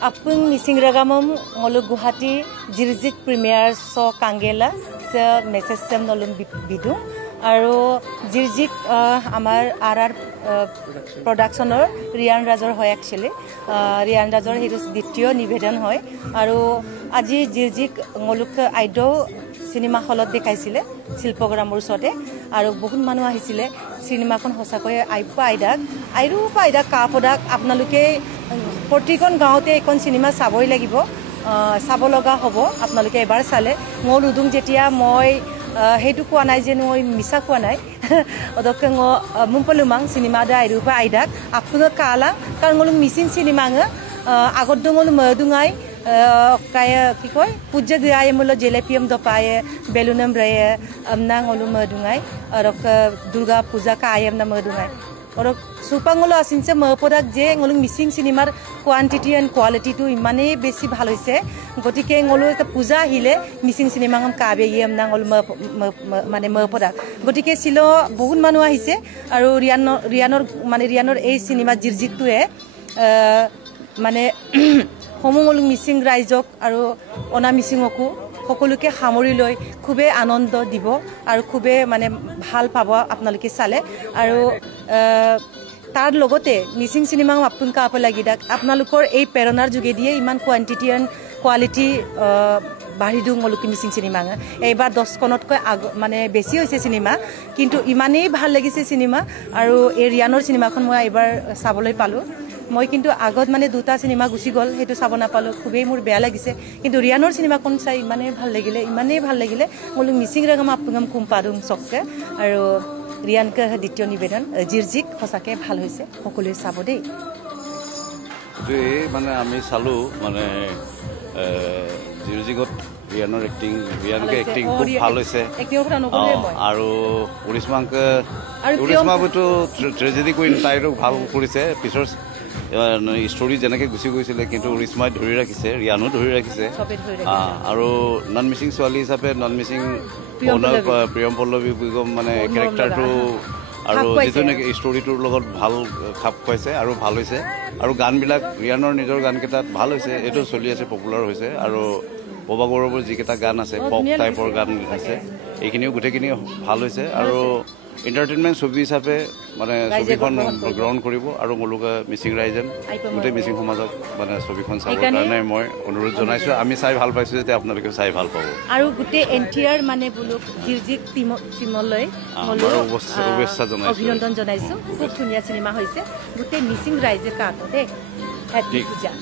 Apung missing ragamum ngolu Guwahati Jirjik Premier so Kangela se message sem nolum bidu aru Jirjik amar RR productioner Riyan Rajor hoy actually Riyan Rajor hiru dittiyo nivedon hoy aru aji Jirjik ngoluk aido cinema hallot dekhaiছিলে শিল্পগ্ৰামৰ ওচৰতে আৰু বহুত মানুহ আহিছিলে সিনেমাখন হসাকৈ আইপাইডাক কাপডাক আপোনালোকে প্ৰতিখন গাঁওতে এখন cinema চাবই লাগিব চাব লগা হ'ব আপোনালোকে এবাৰ চালে মোৰ উদুং যেতিয়া মই হেতু কোৱা নাই যে মই মিছা কোৱা নাই অদকে মুম্পলুমাং সিনেমা দা আইপাইডাক আপোনালোক কালা কাৰণ মোৰ মিছিং সিনেমা আগত দঙল মদুঙাই kaya kikoy puja gaya mulo jelepiam do paye belunam raye amna ngolu madungai arok durga puja kayam na madungai orok supangolo asinse mapodak je ngolu missing cinema quantity and quality to imane besi bhalo hoise gotike ngolu ta puja hile missing cinema ngam kabe yam na ngolu mane mapodak gotike silo bahut manu ahise aru riyanor ei cinema jirjik to e mane সমমলুক Mising ৰাইজক আৰু অনা মিছিংকো সকলোকে সামৰি লৈ খুবে আনন্দ দিব আৰু খুবে মানে ভাল পাব আপোনালোকে চালে আৰু তাৰ লগতে মিছিং সিনেমা আপুন কাপ লাগি দাক আপোনালোকৰ এই প্ৰেৰণাৰ যোগে দিয়ে ইমান কোৱান্টিটি এণ্ড কোৱালিটি বাঢ়ি দিওঁ মলুক মিছিং সিনেমা এইবাৰ 10 কনতকৈ মানে বেছি হৈছে সিনেমা কিন্তু ইমানেই ভাল লাগিছে সিনেমা আৰু এই ৰিয়ানৰ সিনেমাখন মই এইবাৰ চাবলৈ পালো মই কিন্তু আগত মানে দুটা সিনেমা গুছি গল হেতু চাব না পালো খুবেই মোৰ বেয়া লাগিছে কিন্তু ৰিয়ানৰ সিনেমাখন চাই ইমানেই ভাল লাগিলে মলুক মিছিং ৰাগম আপুঙম কুম্পাদুং চককে আৰু ৰিয়ানকে দ্বিতীয় নিবেদন জিৰজিক হসাকে ভাল হৈছে সকলোৱে চাব দেই মানে আমি চালু মানে জিৰজিকত ৰিয়ানৰ এক্টিং খুব ভাল হৈছে আৰু উৰিষ্মাবুটো ট্ৰেজেডি কুইন তাইৰো ভাল কৰিছে পিছৰ ষ্টৰী যেনেকৈ গুচি গৈছিলে কিন্তু উৰিষ্মাই ধৰি ৰাখিছে ৰিয়ানো ধৰি ৰাখিছে আৰু নন মিছিং ছোৱালী হিচাপে নন মিছিং প্ৰিয়ম পল্লৱী বেগম মানে কেৰেক্টাৰটো আৰু যিটো নেকি ষ্টৰীটোৰ লগত ভাল খাপ খুৱাইছে আৰু ভাল হৈছে আৰু গানবিলাক ৰিয়ানৰ নিজৰ গানকেইটাত ভাল হৈছে এইটো চলি আছে পপুলাৰ হৈছে আৰু ববা গৌৰৱৰ যিকেইটা গান আছে পপ টাইপৰ গান আছে এইখিনিও গোটেইখিনি ভাল হৈছে আৰু এণ্টাৰটেইনমেণ্ট ছবি হিচাপে মানে ছবিখন গ্ৰহণ কৰিব আৰু মোলোকে মিছিং ৰাইজেন গোটেই মিছিং সমাজক মানে ছবিখন চাবৰ কাৰণে মই অনুৰোধ জনাইছোঁ আমি চাই ভাল পাইছোঁ যাতে আপোনালোকে চাই ভাল পাব আৰু গোটেই এনটিআৰ মানে বোলক জিৰজিক টিমলৈ অভিনন্দন জনাইছোঁ খুব ধুনীয়া চিনেমা হৈছে গোটেই মিছিং ৰাইজে কাটো দেই হেপী পূজা